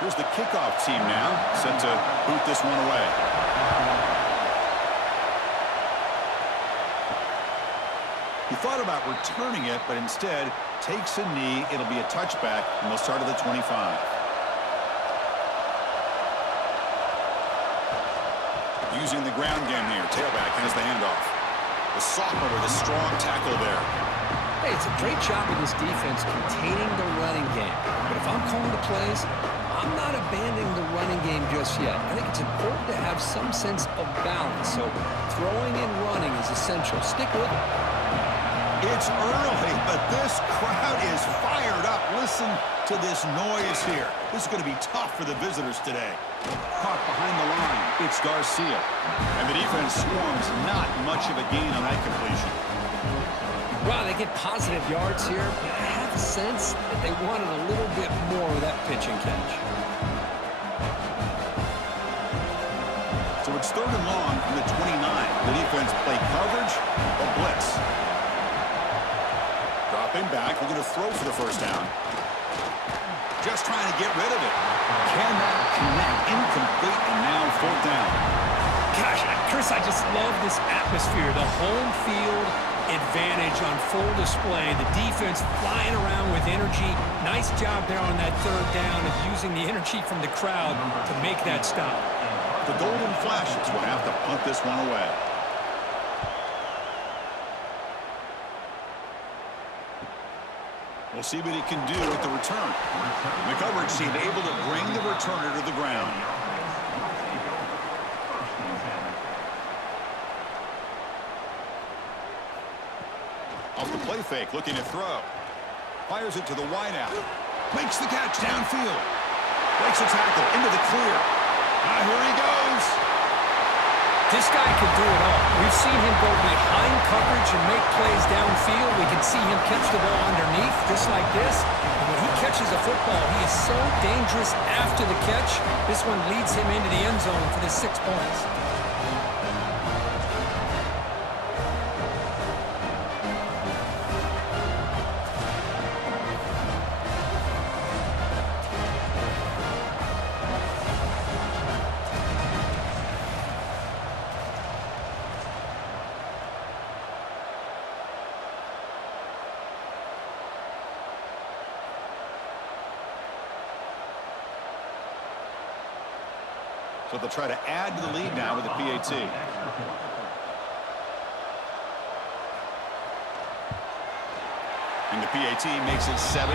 Here's the kickoff team now, set to boot this one away. He thought about returning it, but instead takes a knee. It'll be a touchback, and they'll start at the 25. Using the ground game here. Tailback has the handoff. The sophomore with a strong tackle there. Hey, it's a great job of this defense containing the running game. But if I'm calling the plays, I'm not abandoning the running game just yet. I think it's important to have some sense of balance. So throwing and running is essential. Stick with it. It's early, but this crowd is fired up. Listen to this noise here. This is going to be tough for the visitors today. Caught behind the line. It's Garcia. And the defense swarms. Not much of a gain on that completion. Wow, they get positive yards here, but I have a sense that they wanted a little bit more of that pitch and catch. So it's 3rd and long from the 29. The defense play coverage or blitz. Dropping back, looking to throw for the first down. Just trying to get rid of it. Cannot connect, incomplete, and now 4th down. Gosh, Chris, I just love this atmosphere. The home field advantage on full display. The defense flying around with energy. Nice job there on that 3rd down of using the energy from the crowd to make that stop. The Golden Flashes will have to punt this one away. We'll see what he can do with the return. The coverage team able to bring the returner to the ground. Off the play fake, looking to throw. Fires it to the wideout. Makes the catch downfield. Breaks a tackle into the clear. Here he goes. This guy can do it all. We've seen him go behind coverage and make plays downfield. We can see him catch the ball underneath, just like this. And when he catches a football, he is so dangerous after the catch. This one leads him into the end zone for the 6 points. So they'll try to add to the lead now with the PAT. And the PAT makes it 7-0.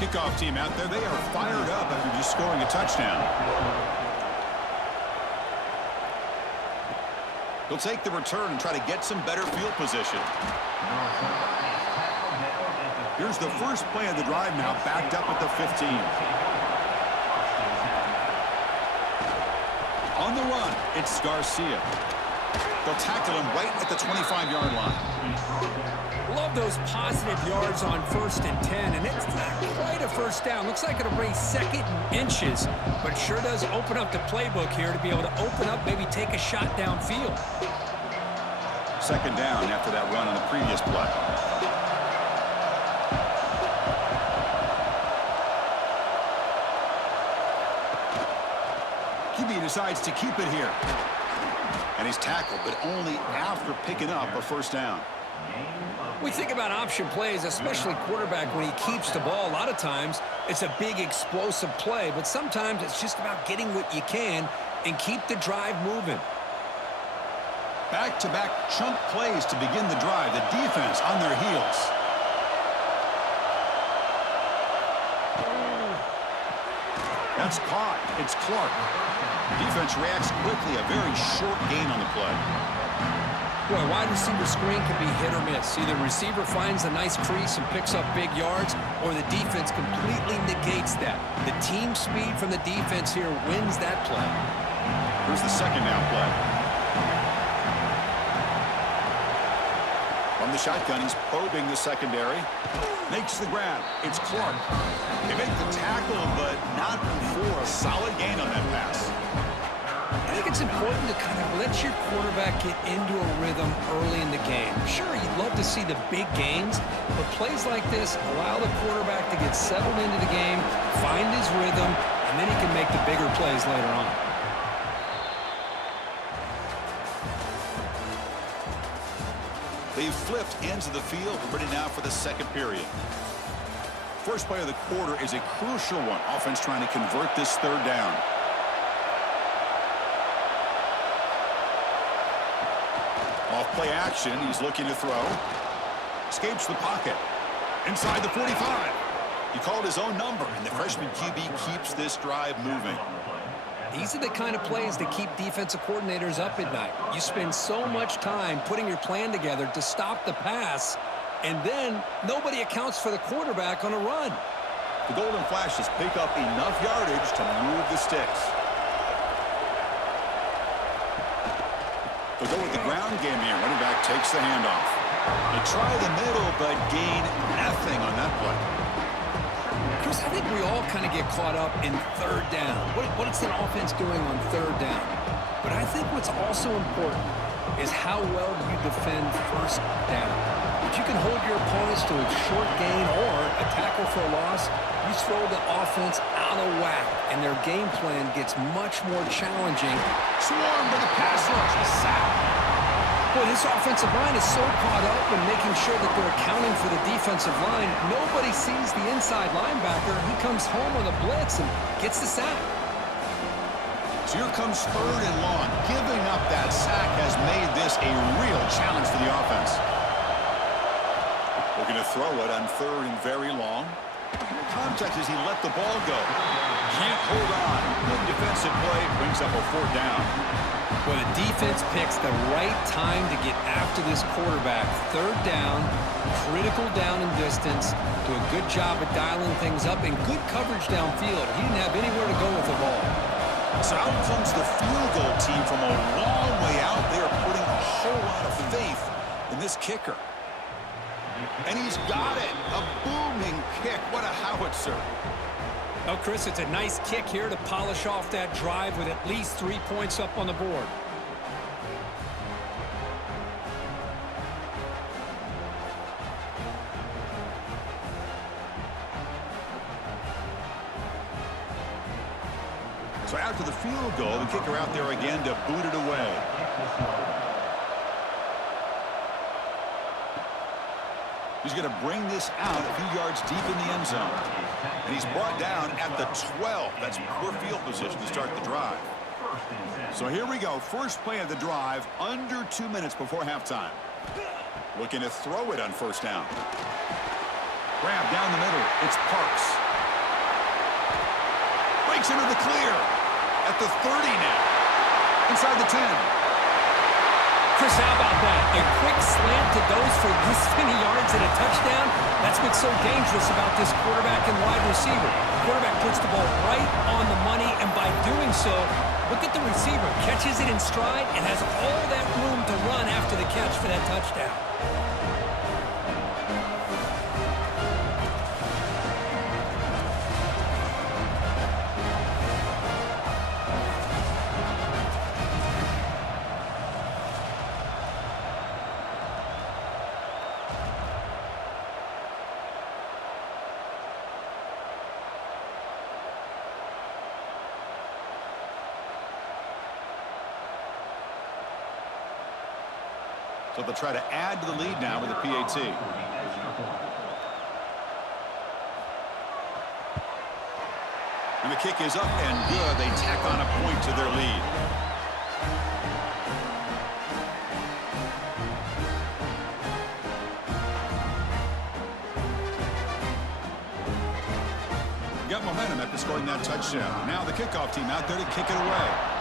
Kickoff team out there. They are fired up after just scoring a touchdown. He'll take the return and try to get some better field position. Here's the first play of the drive now, backed up at the 15. On the run, it's Garcia. They'll tackle him right at the 25-yard line. Love those positive yards on 1st and 10, and it's not quite a first down. Looks like it'll bring 2nd and inches, but it sure does open up the playbook here to be able to open up, maybe take a shot downfield. 2nd down after that run on the previous play. QB decides to keep it here. And he's tackled, but only after picking up a first down. We think about option plays, especially quarterback, when he keeps the ball. A lot of times, it's a big explosive play, but sometimes it's just about getting what you can and keep the drive moving. Back-to-back chunk plays to begin the drive. The defense on their heels. That's caught. It's Clark. Defense reacts quickly. A very short gain on the play. Boy, wide receiver screen can be hit or miss. Either the receiver finds a nice crease and picks up big yards, or the defense completely negates that. The team speed from the defense here wins that play. Here's the 2nd down play. From the shotgun, he's probing the secondary. Makes the grab. It's Clark. They make the tackle, but not before a solid gain on that pass. I think it's important to kind of let your quarterback get into a rhythm early in the game. Sure, you'd love to see the big gains, but plays like this allow the quarterback to get settled into the game, find his rhythm, and then he can make the bigger plays later on. They've flipped ends of the field. We're ready now for the second period. First play of the quarter is a crucial one. Offense trying to convert this third down. Off play action. He's looking to throw. Escapes the pocket. Inside the 45. He called his own number, and the freshman QB keeps this drive moving. These are the kind of plays that keep defensive coordinators up at night. You spend so much time putting your plan together to stop the pass, and then nobody accounts for the quarterback on a run. The Golden Flashes pick up enough yardage to move the sticks. They'll go with the ground game here. Running back takes the handoff. They try the middle, but gain nothing on that play. Chris, I think we all kind of get caught up in third down. What is an offense doing on third down? But I think what's also important is how well you defend first down. If you can hold your opponents to a short gain or a tackle for a loss, you throw the offense out of whack, and their game plan gets much more challenging. Swarmed by the pass rush. A sack. Boy, this offensive line is so caught up in making sure that they're accounting for the defensive line. Nobody sees the inside linebacker. He comes home on the blitz and gets the sack. So here comes third and long. Giving up that sack has made this a real challenge for the offense. Looking to throw it on third and very long. Contact as he let the ball go. Can't hold on. Good defensive play. Brings up a fourth down. Well, the defense picks the right time to get after this quarterback. Third down, critical down and distance. Do a good job of dialing things up and good coverage downfield. He didn't have anywhere to go with the ball. So out comes the field goal team from a long way out. They are putting a whole lot of faith in this kicker. And he's got it. A booming kick. What a howitzer. Well, Chris, it's a nice kick here to polish off that drive with at least 3 points up on the board. So after the field goal, the kicker out there again to boot it away. He's going to bring this out a few yards deep in the end zone. And he's brought down at the 12. That's poor field position to start the drive. So here we go. First play of the drive, under 2 minutes before halftime. Looking to throw it on first down. Grab down the middle. It's Parks. Breaks into the clear. At the 30 now. Inside the 10. Chris, how about that? A quick slant to those for this many yards and a touchdown. That's what's so dangerous about this quarterback and wide receiver. Quarterback puts the ball right on the money, and by doing so, look at the receiver. Catches it in stride and has all that room to run after the catch for that touchdown. So they'll try to add to the lead now with a PAT. And the kick is up and good. They tack on a point to their lead. Got momentum after scoring that touchdown. Now the kickoff team out there to kick it away.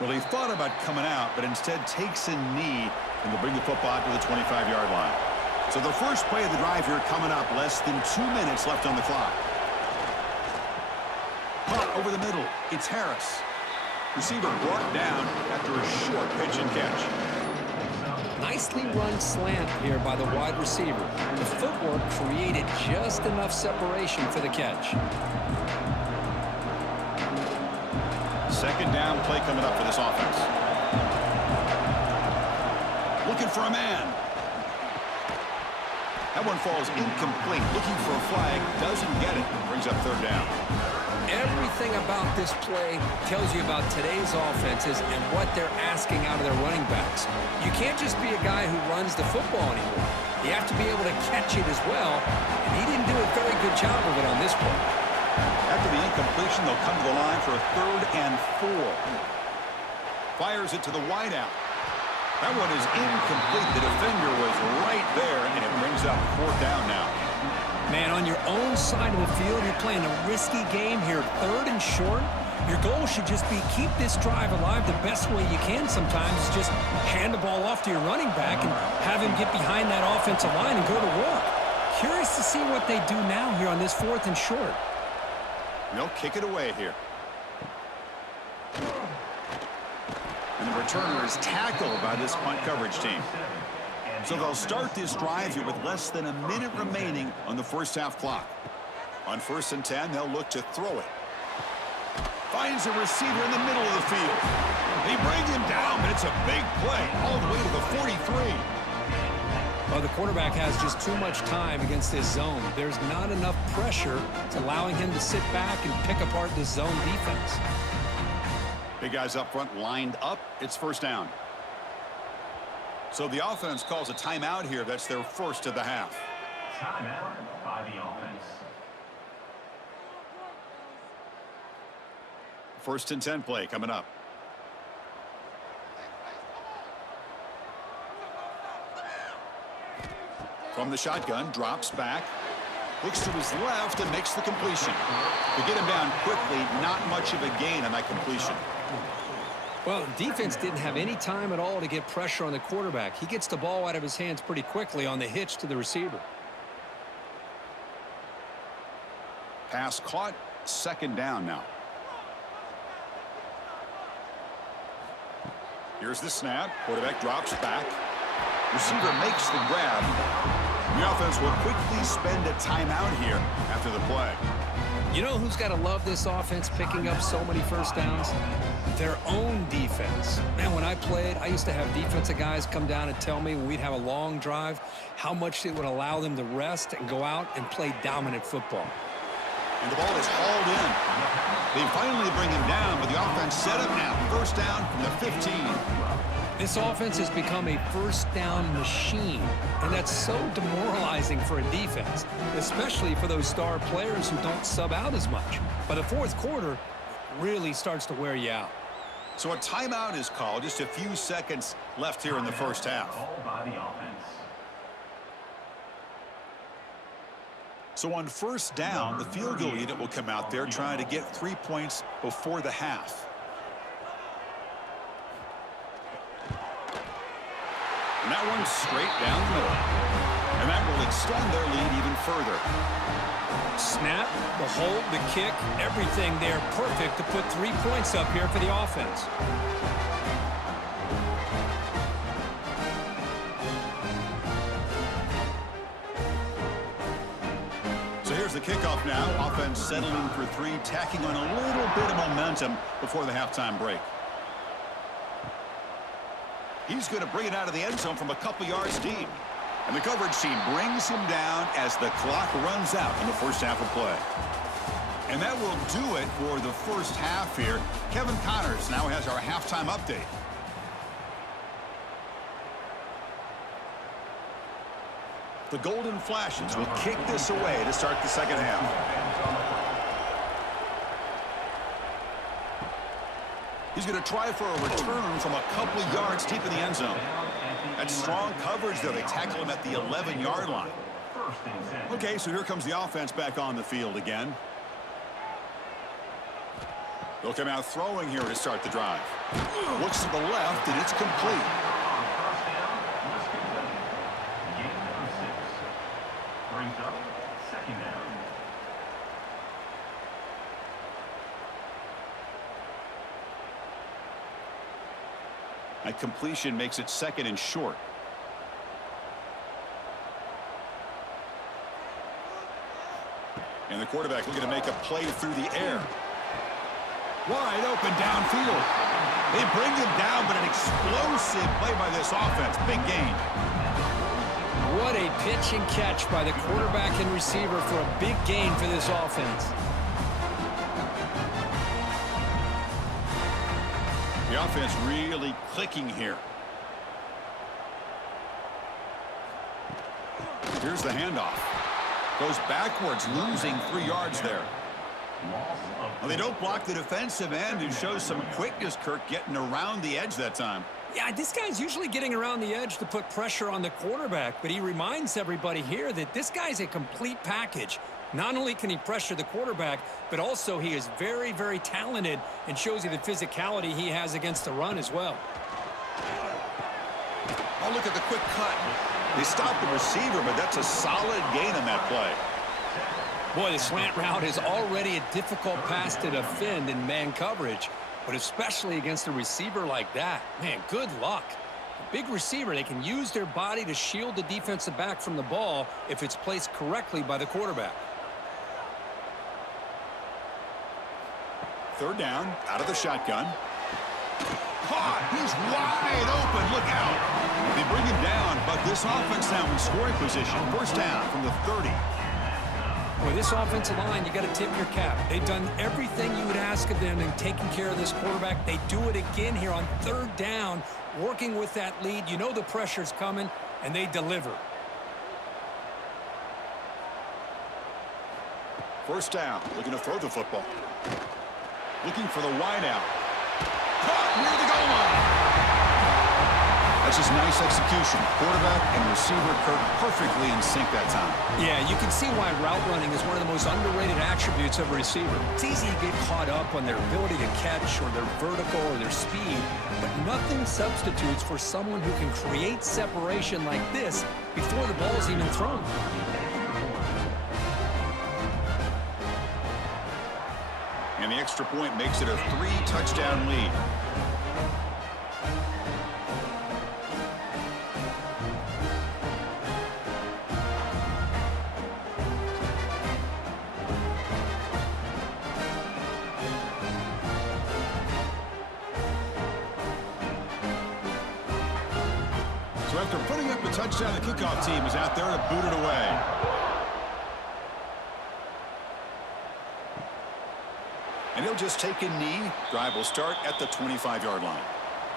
Well, he thought about coming out, but instead takes a knee, and they'll bring the football to the 25-yard line. So the first play of the drive here coming up, less than 2 minutes left on the clock. Punt over the middle. It's Harris. Receiver brought down after a short pitch and catch. Nicely run slant here by the wide receiver. The footwork created just enough separation for the catch. second down play coming up for this offense. Looking for a man. That one falls incomplete. Looking for a flag. Doesn't get it. Brings up third down. Everything about this play tells you about today's offenses and what they're asking out of their running backs. You can't just be a guy who runs the football anymore. You have to be able to catch it as well, and he didn't do a very good job of it on this play. After the incompletion, they'll come to the line for a 3rd and 4. Fires it to the wideout. That one is incomplete. The defender was right there, and it brings up 4th down now. Man, on your own side of the field, you're playing a risky game here, 3rd and short. Your goal should just be keep this drive alive the best way you can sometimes. Just hand the ball off to your running back and have him get behind that offensive line and go to work. Curious to see what they do now here on this 4th and short. They'll kick it away here. And the returner is tackled by this punt coverage team. So they'll start this drive here with less than a minute remaining on the first half clock. On 1st and 10, they'll look to throw it. Finds a receiver in the middle of the field. They bring him down, but it's a big play all the way to the 43. Well, the quarterback has just too much time against this zone. There's not enough pressure to allowing him to sit back and pick apart this zone defense. Big guys up front lined up. It's 1st down. So the offense calls a timeout here. That's their first of the half. Timeout by the offense. 1st and 10 play coming up. From the shotgun, drops back. Looks to his left and makes the completion. To get him down quickly, not much of a gain on that completion. Well, defense didn't have any time at all to get pressure on the quarterback. He gets the ball out of his hands pretty quickly on the hitch to the receiver. Pass caught, 2nd down now. Here's the snap. Quarterback drops back. Receiver makes the grab. The offense will quickly spend a timeout here after the play. You know who's got to love this offense picking up so many first downs? Their own defense. Man, when I played, I used to have defensive guys come down and tell me when we'd have a long drive how much it would allow them to rest and go out and play dominant football. And the ball is hauled in. They finally bring him down, but the offense set up now. 1st down from the 15. This offense has become a first down machine, and that's so demoralizing for a defense, especially for those star players who don't sub out as much. By the 4th quarter, it really starts to wear you out. So a timeout is called. Just a few seconds left here in the first half. By the offense. So on 1st down, the field goal unit will come out there trying to get 3 points before the half. And that one's straight down the middle. And that will extend their lead even further. Snap, the hold, the kick, everything there perfect to put 3 points up here for the offense. So here's the kickoff now. Offense settling for 3, tacking on a little bit of momentum before the halftime break. He's going to bring it out of the end zone from a couple yards deep. And the coverage team brings him down as the clock runs out in the first half of play. And that will do it for the first half here. Kevin Connors now has our halftime update. The Golden Flashes will kick this away to start the second half. He's going to try for a return from a couple of yards deep in the end zone. That's strong coverage, though. They tackle him at the 11-yard line. Okay, so here comes the offense back on the field again. They'll come out throwing here to start the drive. Looks to the left, and it's complete. Brings up 2nd down. That completion makes it 2nd and short. And the quarterback looking to make a play through the air. Wide open downfield. They bring him down, but an explosive play by this offense. Big gain. What a pitch and catch by the quarterback and receiver for a big gain for this offense. The offense really clicking here. Here's the handoff. Goes backwards, losing 3 yards there. Well, they don't block the defensive end, who shows some quickness, Kirk, getting around the edge that time. Yeah, this guy's usually getting around the edge to put pressure on the quarterback, but he reminds everybody here that this guy's a complete package. Not only can he pressure the quarterback, but also he is very, very talented and shows you the physicality he has against the run as well. Oh, look at the quick cut. They stopped the receiver, but that's a solid gain on that play. Boy, the slant route is already a difficult pass to defend in man coverage, but especially against a receiver like that. Man, good luck. A big receiver, they can use their body to shield the defensive back from the ball if it's placed correctly by the quarterback. Third down, out of the shotgun. Caught! He's wide open. Look out. They bring him down, but this offense now in scoring position. First down from the 30. With this offensive line, you got to tip your cap. They've done everything you would ask of them in taking care of this quarterback. They do it again here on third down, working with that lead. You know the pressure's coming, and they deliver. First down, looking to throw the football. Looking for the wide out. Caught near the goal line. That's just nice execution. Quarterback and receiver Kirk perfectly in sync that time. Yeah, you can see why route running is one of the most underrated attributes of a receiver. It's easy to get caught up on their ability to catch or their vertical or their speed, but nothing substitutes for someone who can create separation like this before the ball's even thrown. And the extra point makes it a 3-touchdown lead. So after putting up a touchdown, the kickoff team is out there to boot it away. And he'll just take a knee. Drive will start at the 25-yard line.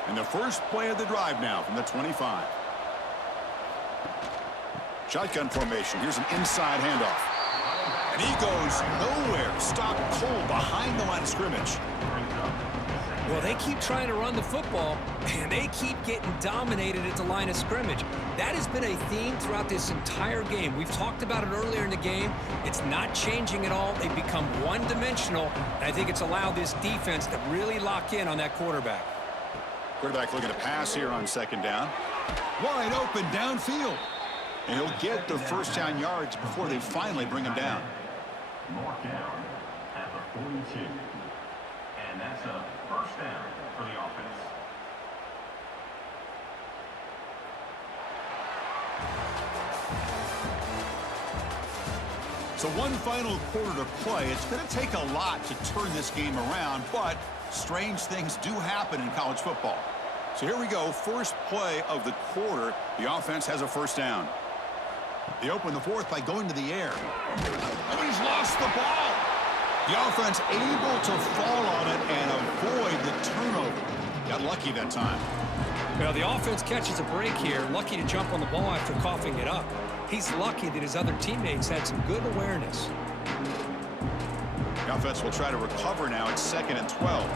And the first play of the drive now from the 25. Shotgun formation. Here's an inside handoff. And he goes nowhere. Stopped cold behind the line of scrimmage. Well, they keep trying to run the football, and they keep getting dominated at the line of scrimmage. That has been a theme throughout this entire game. We've talked about it earlier in the game. It's not changing at all. They've become one-dimensional, and I think it's allowed this defense to really lock in on that quarterback. Quarterback looking to pass here on second down. Wide open downfield. And he'll get the first down yards before they finally bring him down. Mark down at the 42. And that's a first down for the offense. So one final quarter to play. It's going to take a lot to turn this game around, but strange things do happen in college football. So here we go. First play of the quarter. The offense has a first down. They open the fourth by going to the air. And he's lost the ball. The offense able to fall on it and avoid the turnover. Got lucky that time. Well, the offense catches a break here. Lucky to jump on the ball after coughing it up. He's lucky that his other teammates had some good awareness. The offense will try to recover now. It's 2nd and 12.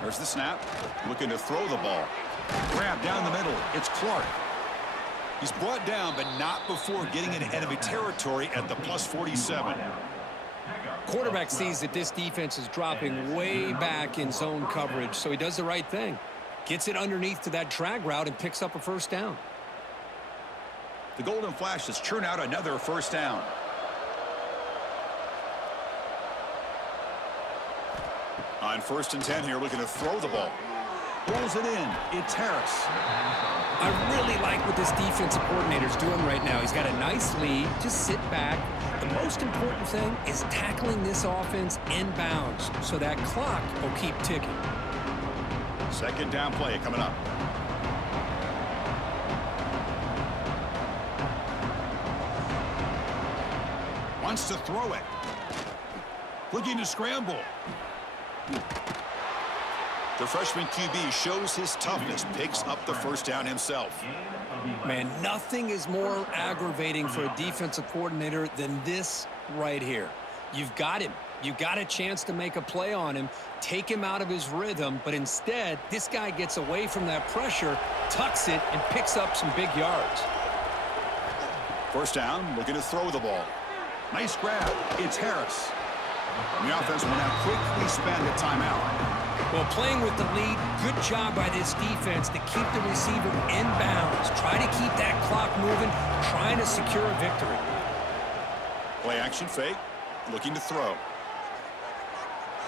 There's the snap. Looking to throw the ball. Grab down the middle. It's Clark. He's brought down, but not before getting in enemy territory at the plus 47. Quarterback sees that this defense is dropping way back in zone coverage, so he does the right thing. Gets it underneath to that drag route and picks up a first down. The Golden Flashes churn out another first down. On 1st and 10 here, looking to throw the ball. Pulls it in. It's Harris. I really like what this defensive coordinator's doing right now. He's got a nice lead. Just sit back. The most important thing is tackling this offense inbounds so that clock will keep ticking. Second down play coming up. Wants to throw it. Looking to scramble. The freshman QB shows his toughness, picks up the first down himself. Man, nothing is more aggravating for a defensive coordinator than this right here. You've got him. You've got a chance to make a play on him, take him out of his rhythm, but instead, this guy gets away from that pressure, tucks it, and picks up some big yards. First down, looking to throw the ball. Nice grab. It's Harris. The offense will now quickly spend a timeout. Well, playing with the lead, good job by this defense to keep the receiver in bounds. Try to keep that clock moving, trying to secure a victory. Play action fake, looking to throw.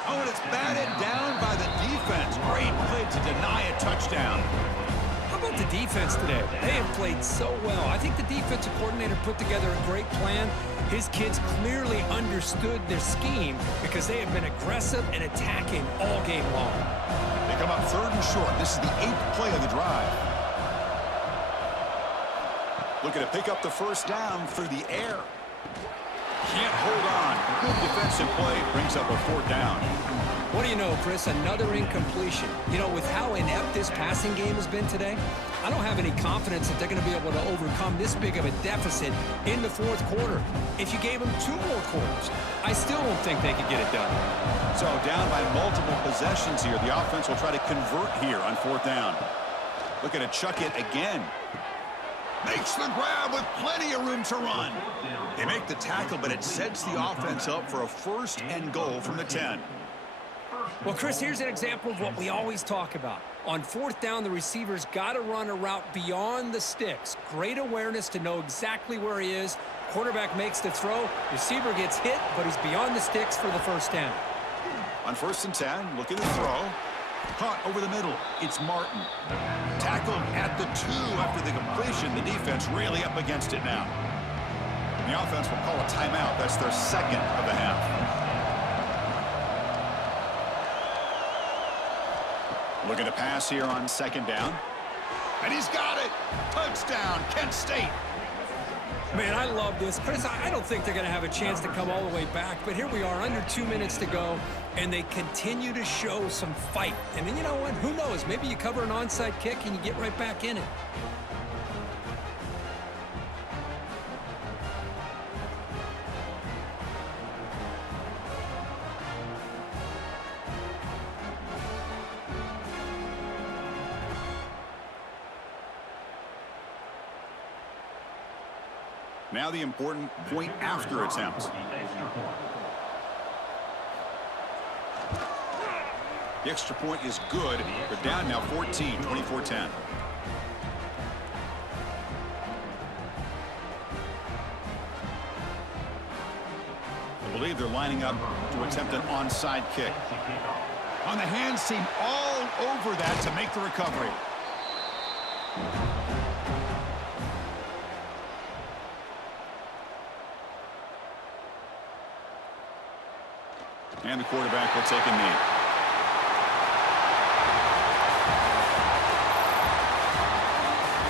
Oh, and it's batted down by the defense. Great play to deny a touchdown. How about the defense today? They have played so well. I think the defensive coordinator put together a great plan. His kids clearly understood their scheme because they have been aggressive and attacking all game long. They come up third and short. This is the 8th play of the drive. Looking to pick up the first down through the air. Can't hold on. Good defensive play brings up a fourth down. What do you know, Chris? Another incompletion. You know, with how inept this passing game has been today, I don't have any confidence that they're going to be able to overcome this big of a deficit in the fourth quarter. If you gave them 2 more quarters, I still don't think they could get it done. So down by multiple possessions here, the offense will try to convert here on fourth down. Looking to chuck it again. Makes the grab with plenty of room to run. They make the tackle, but it sets the offense up for a first and goal from the 10. Well, Chris, here's an example of what we always talk about. On fourth down, the receiver's got to run a route beyond the sticks. Great awareness to know exactly where he is. Quarterback makes the throw. Receiver gets hit, but he's beyond the sticks for the first down. On first and 10, looking to throw. Caught over the middle. It's Martin. Tackled at the 2 after the completion. The defense really up against it now. The offense will call a timeout. That's their second of the half. Looking to pass here on second down. And he's got it. Touchdown, Kent State. Man, I love this. Chris, I don't think they're going to have a chance to come all the way back, but here we are, under 2 minutes to go, and they continue to show some fight. And then you know what? Who knows? Maybe you cover an onside kick and you get right back in it. Now the important point after attempt. The extra point is good. They're down now 14, 24-10. I believe they're lining up to attempt an onside kick. On the hands team all over that to make the recovery. And the quarterback will take a knee.